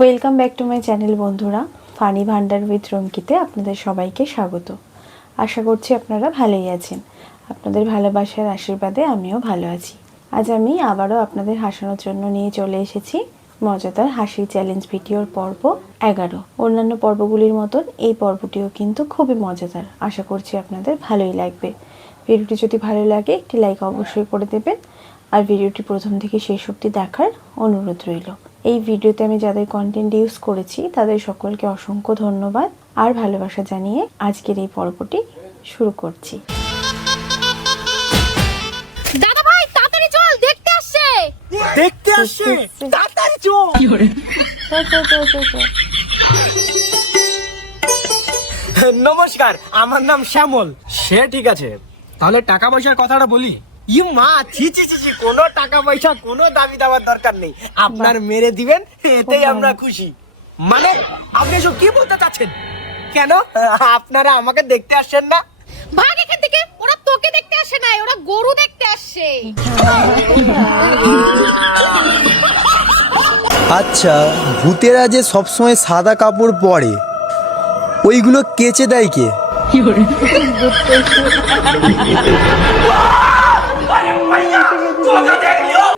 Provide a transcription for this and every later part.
Welcome back to my channel বন্ধুরা। Funny Bhandar with রঙ্কিতে আপনাদের সবাইকে স্বাগত। আশা করছি আপনারা ভালোই আছেন। আপনাদের ভালোবাসার আশীর্বাদে আমিও ভালো আছি। আজ আমি আবারও আপনাদের হাসানোর জন্য নিয়ে চলে এসেছি মজাদার হাসি চ্যালেঞ্জ ভিডিওর পর্ব 11। অন্যান্য পর্বগুলির মতন এই পর্বটিও কিন্তু খুবই মজাদার। আশা করছি আপনাদের ভালোই লাগবে। ভিডিওটি যদি ভালো লাগে একটি লাইক অবশ্যই করে দেবেন, আর ভিডিওটি প্রথম থেকে শেষ অবধি দেখার অনুরোধ রইল। এই ভিডিওতে আমি যাদের কন্টেন্ট ইউজ করেছি তাদের সকলকে অসংখ্য ধন্যবাদ আর ভালোবাসা জানিয়ে আজকের এই পর্বটি শুরু করছি। দাদা ভাই তাড়াতাড়ি চল, দেখতে আসছে তাড়াতাড়ি চল। নমস্কার, আমার নাম শ্যামল। সে ঠিক আছে, তাহলে টাকা পয়সার কথাটা বলি। মা ছি ছি ছি ছি, কোনো টাকা পয়সা কোনো দাবি দেওয়ার দরকার নেই। আপনার মেরে দিবেন, এতেই আমরা খুশি। মানে আপনি এসব কি বলতে চাচ্ছেন? কেন আপনারা আমাকে দেখতে আসছেন না? ভাগ এখান থেকে, ওরা তোকে দেখতে আসে না, ওরা গরু দেখতে আসছে। আচ্ছা, ভূতেরা যে সবসময় সাদা কাপড় পরে, ওইগুলো কেচে দেয় কে?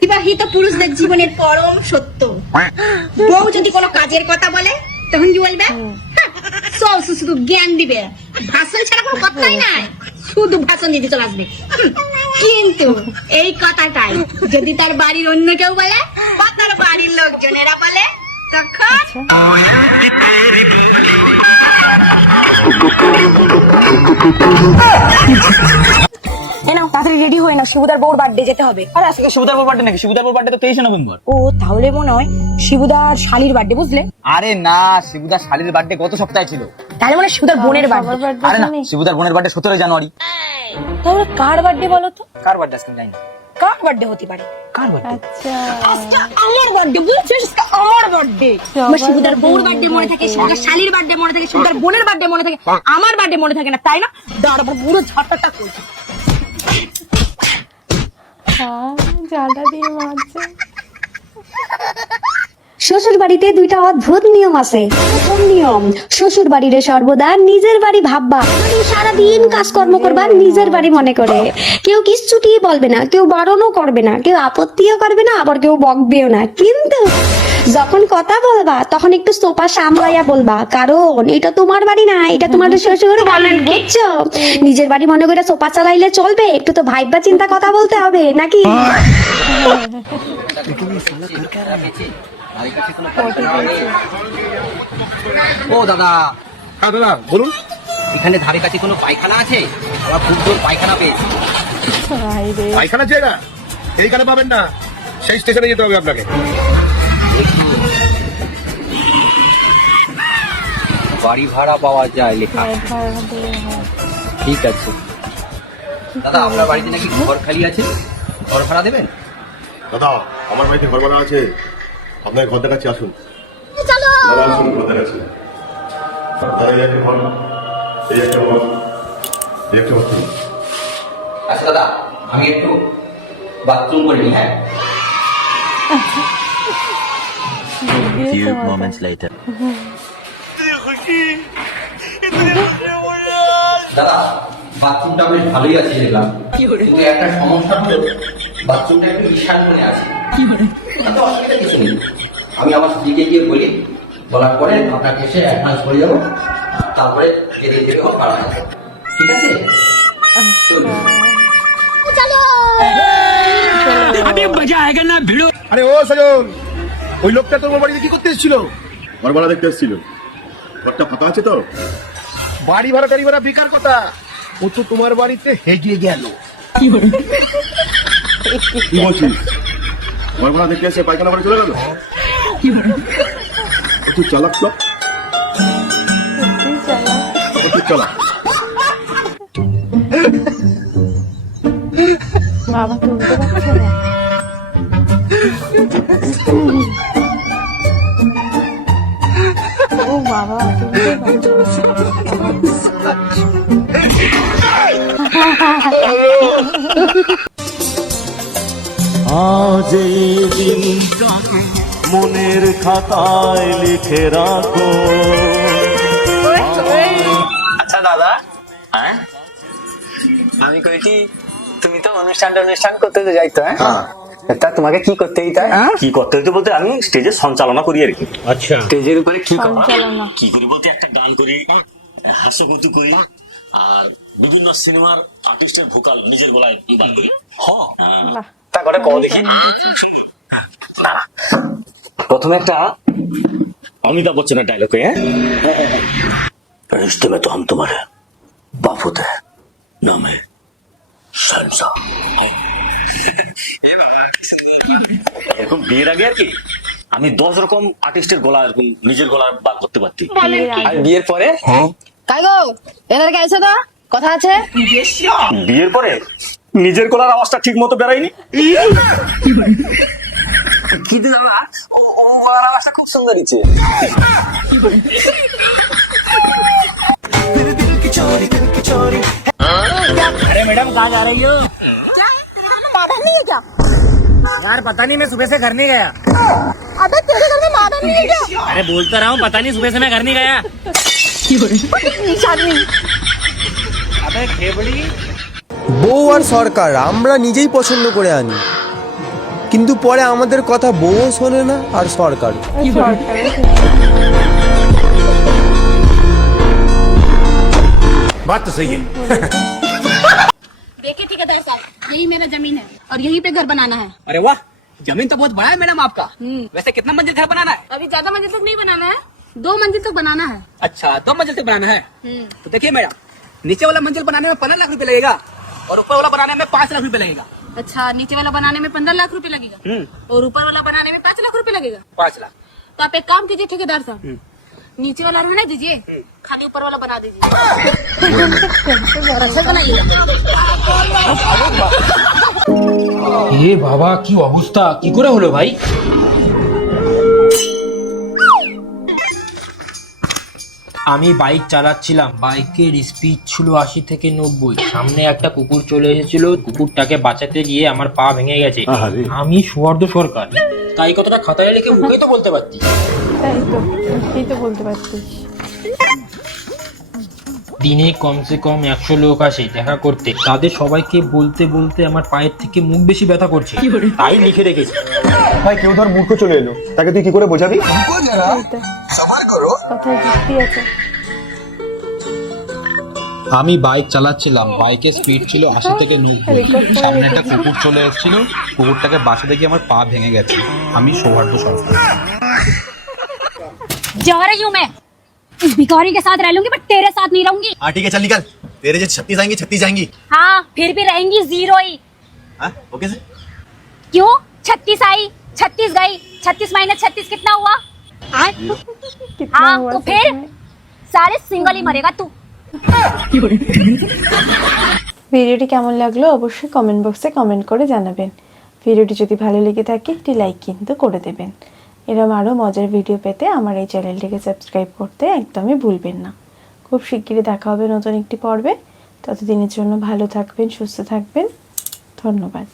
বিবাহিত পুরুষদের জীবনের পরম সত্য। বউ যদি কোনো কাজের কথা বলে তখন কি বলবে? সব শুধু জ্ঞান দিবে, ভাষণ ছাড়া কোনো কথাই নাই, শুধু ভাষণ দিতে চলে আসবে। কিন্তু এই কথাটাই যদি তার বাড়ির অন্য কেউ বলে বা তার বাড়ির লোকজনেরা বলে, তখন তাড়াতাড়ি রেডি হয়ে না, শিবুদার বউর বার্থডে যেতে হবে। আরে আজকে শিবুদার বার্থডে নাকি? শিবুদার বার্থডে তো 23 নভেম্বর। ও তাহলে মনে হয় শিবুদার শালির বার্থডে, বুঝলে? আরে না, শিবুদার শালীর বার্থডে গত সপ্তাহে ছিল। তাহলে মনে হয় শিবুদার বোনের বার্থডে। আরে না, শিবুদার বোনের বার্থডে 17 জানুয়ারি। তাহলে কার বার্থডে বলো তো? কার বার্থডে আজকে জানি না। কার বার্থডে হতে পারে? কার বার্থডে? আচ্ছা, আজকে আমার বার্থডে, বুঝছিস? আজকে আমার বার্থডে। আমার শিবুদার বউর বার্থডে মনে থাকে, শিবুদার শালির বার্থডে মনে থাকে, শিবুদার বোনের বার্থডে মনে থাকে, আমার বার্থডে মনে থাকে না, তাই না? দাঁড়াবো পুরো ঝাঁটাটা করছি। জালটা দিয়ে মারছে। শ্বশুর বাড়িতে দুইটা অদ্ভুত নিয়ম আছে। প্রথম নিয়ম, শ্বশুর বাড়িরে সর্বদা নিজের বাড়ি ভাববা, মানে সারাদিন কাজকর্ম করবা নিজের বাড়ি মনে করে। কেউ কিচ্ছুটি বলবে না, কেউ বারণও করবে না, কেউ আপত্তিও করবে না, আবার কেউ বকবেও না। কিন্তু যখন কথা বলবা তখন একটু সোপা সামলাইয়া বলবা, কারণ এটা তোমার বাড়ি না, এটা তোমার শ্বশুর বাড়ি, বুঝছো? নিজের বাড়ি মনে করে সোপা চালাইলে চলবে? একটু তো ভাইবা চিন্তা কথা বলতে হবে নাকি? ও দাদা, হ্যাঁ দাদা বলুন। এখানে ধারে কাছে কোনো পায়খানা আছে? আমার খুব জোর পায়খানা পেয়েছি। পায়খানার জায়গা এইখানে পাবেন না, সেই স্টেশনে যেতে হবে আপনাকে। বাড়ি ভাড়া পাওয়া যায় লেখা। ঠিক আছে দাদা, আপনার বাড়িতে নাকি ঘর খালি আছে, ঘর ভাড়া দেবেন? দাদা আমার বাড়িতে ঘর ভাড়া আছে, আপনার ঘর দেখাচ্ছি, আসুন। দাদা আসুন, ঘর দেখাচ্ছি। দাদা এই একটা ঘর, এই একটা ঘর, এই একটা ঘর। আচ্ছা দাদা, আমি একটু বাথরুম করে নিই। হ্যাঁ, few moments later. দাদা বাথরুমটা বেশ ভালোই আছে দেখলাম, কিন্তু একটা সমস্যা হলো বাথরুমটা একটু ঈশান কোণে আছে। তাতে অসুবিধা কিছু নেই, আমি আমার স্ত্রীকে গিয়ে বলি, বলার পরে আপনাকে এসে অ্যাডভান্স করে যাবো, তারপরে যেদিন থেকে অফার আছে। ঠিক আছে, চলুন। আরে ও সজন, ওই লোকটা তোমার বাড়িতে কি করতে এসেছিল? ঘর ভাড়া দেখতে এসেছিল। ঘরটা ফাঁকা আছে তো? বাড়ি ভাড়া টাড়ি ভাড়া বেকার কথা, ও তো তোমার বাড়িতে হেগে গেল। কি বলছিস? ঘর ভাড়া দেখতে এসে পায়খানা বাড়ি চলে গেল? একটু চালাক তো, একটু চালাক। বাবা তুলতে পারছে না। ও বাবা তুলতে পারছে না। আজ এই দিনটাকে মনের খাতায় লিখে রাখো। আচ্ছা দাদা, হ্যাঁ আমি কইছি তুমি তো অনুষ্ঠান করতে তো যাইতো, হ্যাঁ তা তোমাকে কি করতে দিতে হয়? কি করতে হইতে বলতে আমি স্টেজে সঞ্চালনা করি আর কি। আচ্ছা, স্টেজের উপরে কি করো? সঞ্চালনা। কি করি বলতে একটা গান করি, হাস্যকৌতুক করি, আর বিভিন্ন সিনেমার আর্টিস্টের ভোকাল নিজের গলায় গান করি। বাহ, তা করে কও দেখি। talent আছে। প্রথমে একটা অমিতাভ বচ্চনের ডায়লগ, হ্যাঁ, रिश्ते में तो हम तुम्हारे बाप होते हैं, नाम है शहंशाह। এরকম বিয়ের আগে আর কি আমি 10 রকম আর্টিস্টের গলা এরকম নিজের গলা বার করতে পারতি। আর বিয়ের পরে? কাই গো এদের গাইছে তো কথা আছে। বিয়ের পরে নিজের গলার আওয়াজটা ঠিক মতো বেরায়নি। কিন্তু দাদা ও গলার আওয়াজটা খুব সুন্দর হচ্ছে। अरे मैडम कहाँ जा रही हो? माँ बहन नहीं है क्या? यार पता नहीं, मैं सुबह से घर नहीं गया। अबे तेरे घर में माँ बहन नहीं है क्या? अरे बोलता रहा हूँ, पता नहीं सुबह से मैं घर नहीं गया। अबे खेबड़ी, বউ আর সরকার আমরা নিজেই পছন্দ করে আনি, কিন্তু পরে আমাদের কথা বউও শোনে না আর সরকার। बात तो सही है। देखिए ठेकेदार साहब, यही मेरा जमीन है और यहीं पे घर बनाना है। अरे वाह, जमीन तो बहुत बड़ा है मैडम आपका। वैसे कितना मंजिल घर बनाना है? अभी ज्यादा मंजिल तक नहीं बनाना है, 2 मंजिल तक बनाना है। अच्छा, 2 मंजिल तक बनाना है। तो देखिए मैडम, नीचे वाला मंजिल बनाने में 15 लाख रुपए लगेगा और ऊपर वाला बनाने में 5 लाख रुपए लगेगा। अच्छा, नीचे वाला बनाने में 15 लाख रुपए लगेगा और ऊपर वाला बनाने में 5 लाख रुपए लगेगा। 5 लाख। तो आप एक काम कीजिए ठेकेदार साहब, नीचे वाला रहने दीजिए, खाली ऊपर वाला बना दीजिए और अच्छा बनाइएगा। এ বাবা, কি অবস্থা, কি করে হলো ভাই? আমি বাইক চালাচ্ছিলাম, বাইকের স্পিড ছিল 80 থেকে 90। সামনে একটা কুকুর চলে এসেছিল, কুকুরটাকে বাঁচাতে গিয়ে আমার পা ভেঙে গেছে। আমি সুয়ার্দ সরকার, তাই কথাটা খাতায় লিখে মুখেই তো বলতে পারতি। তাই তো, এই তো বলতে পারতিস। দিনে কমসে কম 100 লোক আসে দেখা করতে, তাদের সবাইকে বলতে বলতে আমার পায়ের থেকে মুখ বেশি ব্যথা করছে, তাই লিখে রেখেছি। ভাই কেউ ধর মূর্খ চলে এলো, তাকে তুই কি করে বোঝাবি? কথায় যুক্তি আছে। আমি বাইক চালাচ্ছিলাম, বাইকের স্পিড ছিল 80 থেকে 90। সামনে একটা কুকুর চলে এসেছিল, কুকুরটাকে বাঁচাতে গিয়ে আমার পা ভেঙে গেছে। আমি সৌভাগ্য সরকার। जा रही हूँ मैं, इस भिखारी के साथ रह लूंगी पर तेरे साथ नहीं रहूंगी। हाँ ठीक है, चल निकल, तेरे जो 36 आएंगी 36 जाएंगी। हाँ फिर भी रहेंगी 0 ही। हाँ ओके से क्यों? 36 आई 36 गई, 36 - 36 कितना हुआ? कितना हाँ हुआ तो सच फिर में? सारे सिंगल ही मरेगा तू। ভিডিওটি কেমন লাগলো অবশ্যই কমেন্ট বক্সে কমেন্ট করে জানাবেন। ভিডিওটি যদি ভালো লেগে থাকে একটি লাইক কিন্তু করে দেবেন। এরকম আরও মজার ভিডিও পেতে আমার এই চ্যানেলটিকে সাবস্ক্রাইব করতে একদমই ভুলবেন না। খুব শিগগিরই দেখা হবে নতুন একটি পর্বে। ততদিনের জন্য ভালো থাকবেন, সুস্থ থাকবেন। ধন্যবাদ।